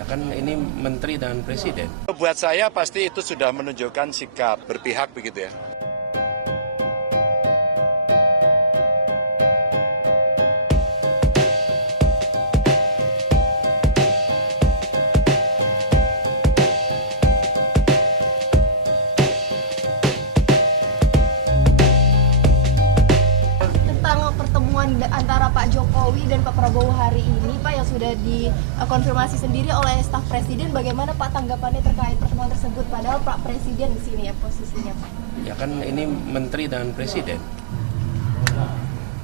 Ya kan ini menteri dan presiden. Buat saya pasti itu sudah menunjukkan sikap berpihak begitu ya. Antara Pak Jokowi dan Pak Prabowo hari ini, Pak, yang sudah dikonfirmasi sendiri oleh staf Presiden, bagaimana Pak tanggapannya terkait pertemuan tersebut? Padahal Pak Presiden di sini ya posisinya, Pak. Ya kan ini menteri dan presiden.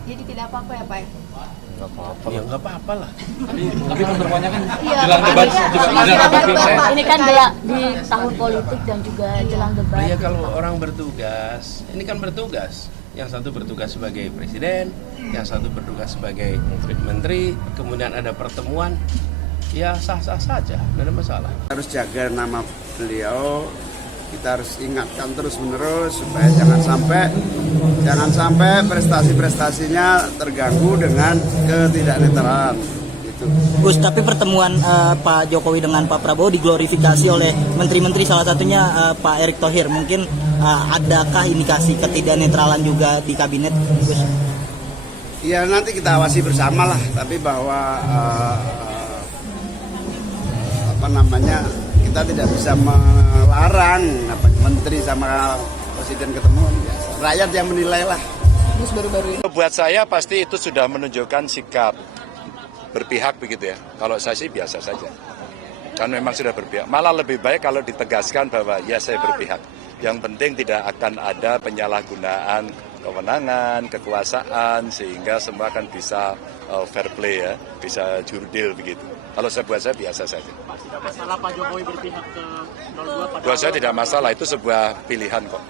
Jadi tidak apa-apa ya, Pak? Ya nggak apa-apa lah. Tapi pertemuannya kan Iya, jelang debat, Pak. Ini kan di tahun politik dan juga jelang debat. Ya kalau orang bertugas, ini kan bertugas. Yang satu bertugas sebagai presiden, yang satu bertugas sebagai menteri, kemudian ada pertemuan, ya sah-sah saja, tidak ada masalah. Harus jaga nama beliau, kita harus ingatkan terus-menerus supaya jangan sampai prestasi-prestasinya terganggu dengan ketidaknetralan. Gus, tapi pertemuan Pak Jokowi dengan Pak Prabowo diglorifikasi oleh menteri-menteri, salah satunya Pak Erick Thohir. Mungkin adakah indikasi ketidaknetralan juga di kabinet, Gus? Ya nanti kita awasi bersama lah, tapi bahwa kita tidak bisa melarang menteri sama presiden ketemu. Rakyat yang menilai lah. Buat saya pasti itu sudah menunjukkan sikap berpihak begitu ya. Kalau saya sih biasa saja. Kan memang sudah berpihak. Malah lebih baik kalau ditegaskan bahwa ya saya berpihak. Yang penting tidak akan ada penyalahgunaan kewenangan, kekuasaan, sehingga semua akan bisa fair play ya, bisa jurdil begitu. Kalau buat saya biasa saja. Tidak masalah Pak Jokowi berpihak ke 02 pada buat saya tidak masalah, itu sebuah pilihan kok.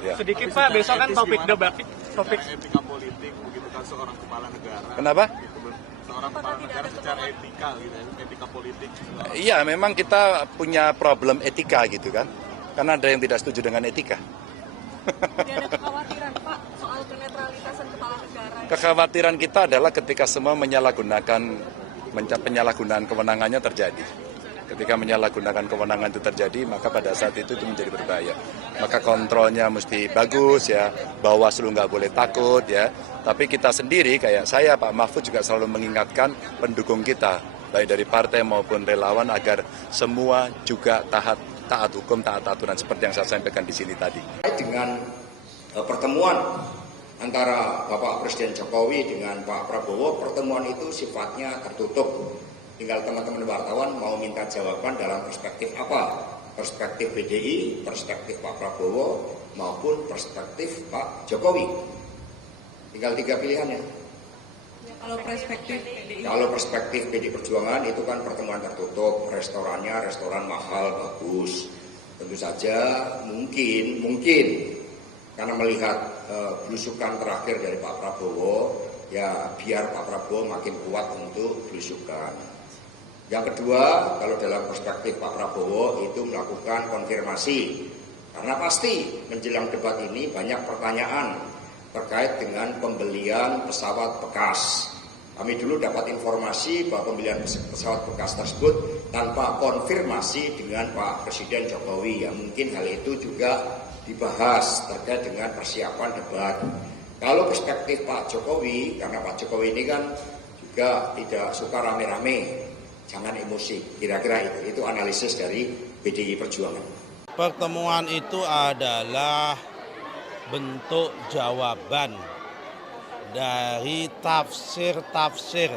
Ya. Sedikit Pak, besok kan topik debat, topik etika politik begitu kan seorang kepala negara. Kenapa? Seorang kepala negara secara etika gitu, etika politik. Iya, memang kita punya problem etika gitu kan. Karena ada yang tidak setuju dengan etika. Tidak ada kekhawatiran Pak soal kenetralitasan kepala negara. Kekhawatiran kita adalah ketika semua penyalahgunaan kewenangannya terjadi. Ketika menyalahgunakan kewenangan itu terjadi, maka pada saat itu menjadi berbahaya. Maka kontrolnya mesti bagus ya, Bawaslu nggak boleh takut ya. Tapi kita sendiri, kayak saya, Pak Mahfud juga selalu mengingatkan pendukung kita, baik dari partai maupun relawan, agar semua juga taat hukum, taat aturan seperti yang saya sampaikan di sini tadi. Dengan pertemuan antara Bapak Presiden Jokowi dengan Pak Prabowo, pertemuan itu sifatnya tertutup. Tinggal teman-teman wartawan mau minta jawaban dalam perspektif apa? Perspektif PDI, perspektif Pak Prabowo, maupun perspektif Pak Jokowi. Tinggal 3 pilihannya. Ya, kalau perspektif PDI Perjuangan itu kan pertemuan tertutup, restorannya restoran mahal, bagus. Tentu saja mungkin karena melihat belusukan terakhir dari Pak Prabowo, ya biar Pak Prabowo makin kuat untuk belusukan. Yang kedua, kalau dalam perspektif Pak Prabowo itu melakukan konfirmasi. Karena pasti menjelang debat ini banyak pertanyaan terkait dengan pembelian pesawat bekas. Kami dulu dapat informasi bahwa pembelian pesawat bekas tersebut tanpa konfirmasi dengan Pak Presiden Jokowi. Ya mungkin hal itu juga dibahas terkait dengan persiapan debat. Kalau perspektif Pak Jokowi, karena Pak Jokowi ini kan juga tidak suka rame-rame, jangan emosi, kira-kira itu analisis dari PDI Perjuangan. Pertemuan itu adalah bentuk jawaban dari tafsir-tafsir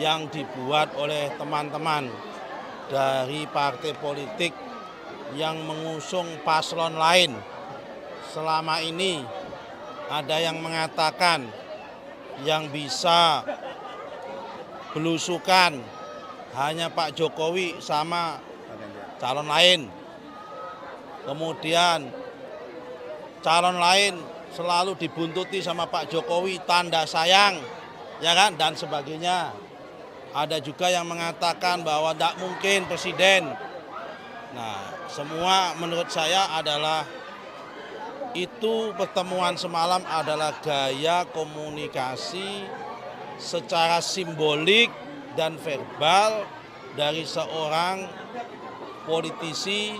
yang dibuat oleh teman-teman dari partai politik yang mengusung paslon lain. Selama ini ada yang mengatakan yang bisa belusukan hanya Pak Jokowi sama calon lain. Kemudian calon lain selalu dibuntuti sama Pak Jokowi, tanda sayang, ya kan, dan sebagainya. Ada juga yang mengatakan bahwa tidak mungkin presiden. Nah, semua menurut saya adalah itu pertemuan semalam adalah gaya komunikasi secara simbolik dan verbal dari seorang politisi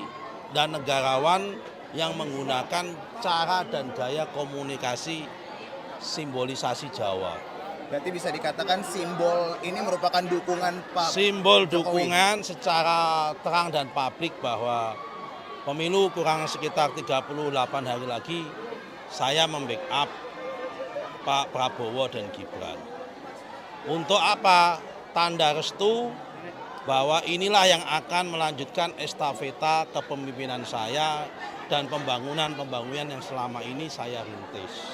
dan negarawan yang menggunakan cara dan gaya komunikasi simbolisasi Jawa. Berarti bisa dikatakan simbol ini merupakan dukungan Pak Simbol Jokowi. dukungan secara terang dan publik bahwa pemilu kurang sekitar 38 hari lagi saya membackup Pak Prabowo dan Gibran. Untuk apa? Tanda restu bahwa inilah yang akan melanjutkan estafeta kepemimpinan saya dan pembangunan yang selama ini saya rintis.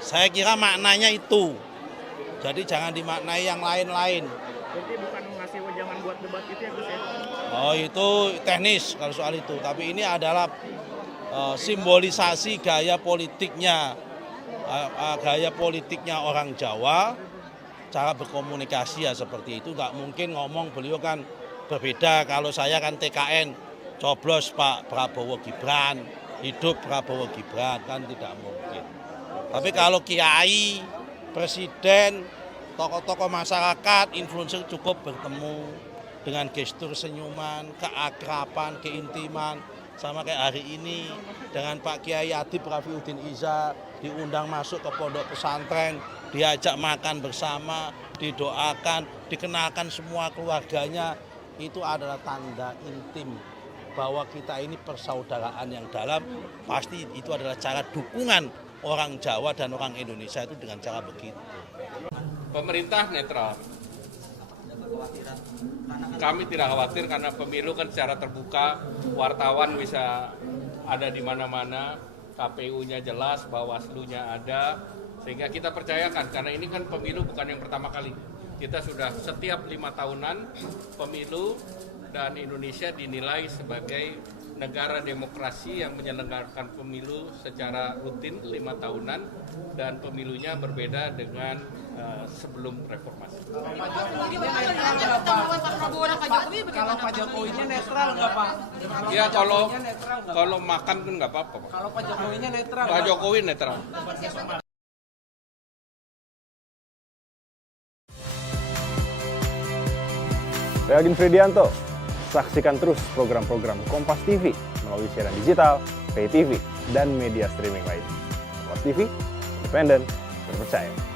Saya kira maknanya itu. Jadi jangan dimaknai yang lain-lain. Jadi bukan ngasih wejangan buat debat itu ya Gus ya? Oh itu teknis kalau soal itu. Tapi ini adalah simbolisasi gaya politiknya orang Jawa. Cara berkomunikasi ya seperti itu, nggak mungkin ngomong beliau kan berbeda. Kalau saya kan TKN, coblos Pak Prabowo Gibran, hidup Prabowo Gibran, kan tidak mungkin. Tapi kalau kiai, presiden, tokoh-tokoh masyarakat, influencer cukup bertemu dengan gestur senyuman, keakraban, keintiman, sama kayak hari ini dengan Pak Kiai Adib Rafiuddin Iza diundang masuk ke pondok pesantren, diajak makan bersama, didoakan, dikenalkan semua keluarganya. Itu adalah tanda intim bahwa kita ini persaudaraan yang dalam. Pasti itu adalah cara dukungan orang Jawa dan orang Indonesia itu dengan cara begitu. Pemerintah netral. Kami tidak khawatir karena pemilu kan secara terbuka, wartawan bisa ada di mana-mana, KPU-nya jelas, Bawaslu-nya ada, sehingga kita percayakan karena ini kan pemilu bukan yang pertama kali. Kita sudah setiap 5 tahunan pemilu dan Indonesia dinilai sebagai negara demokrasi yang menyelenggarakan pemilu secara rutin 5 tahunan dan pemilunya berbeda dengan sebelum reformasi. Kalau Pak Jokowinya netral nggak Pak? Ya kalau makan kan nggak apa-apa Pak. Kalau Pak Jokowinya netral. Pak Jokowi netral. Saya Agin Fridianto. Saksikan terus program-program Kompas TV melalui siaran digital, pay TV, dan media streaming lain. Kompas TV, independen, terpercaya.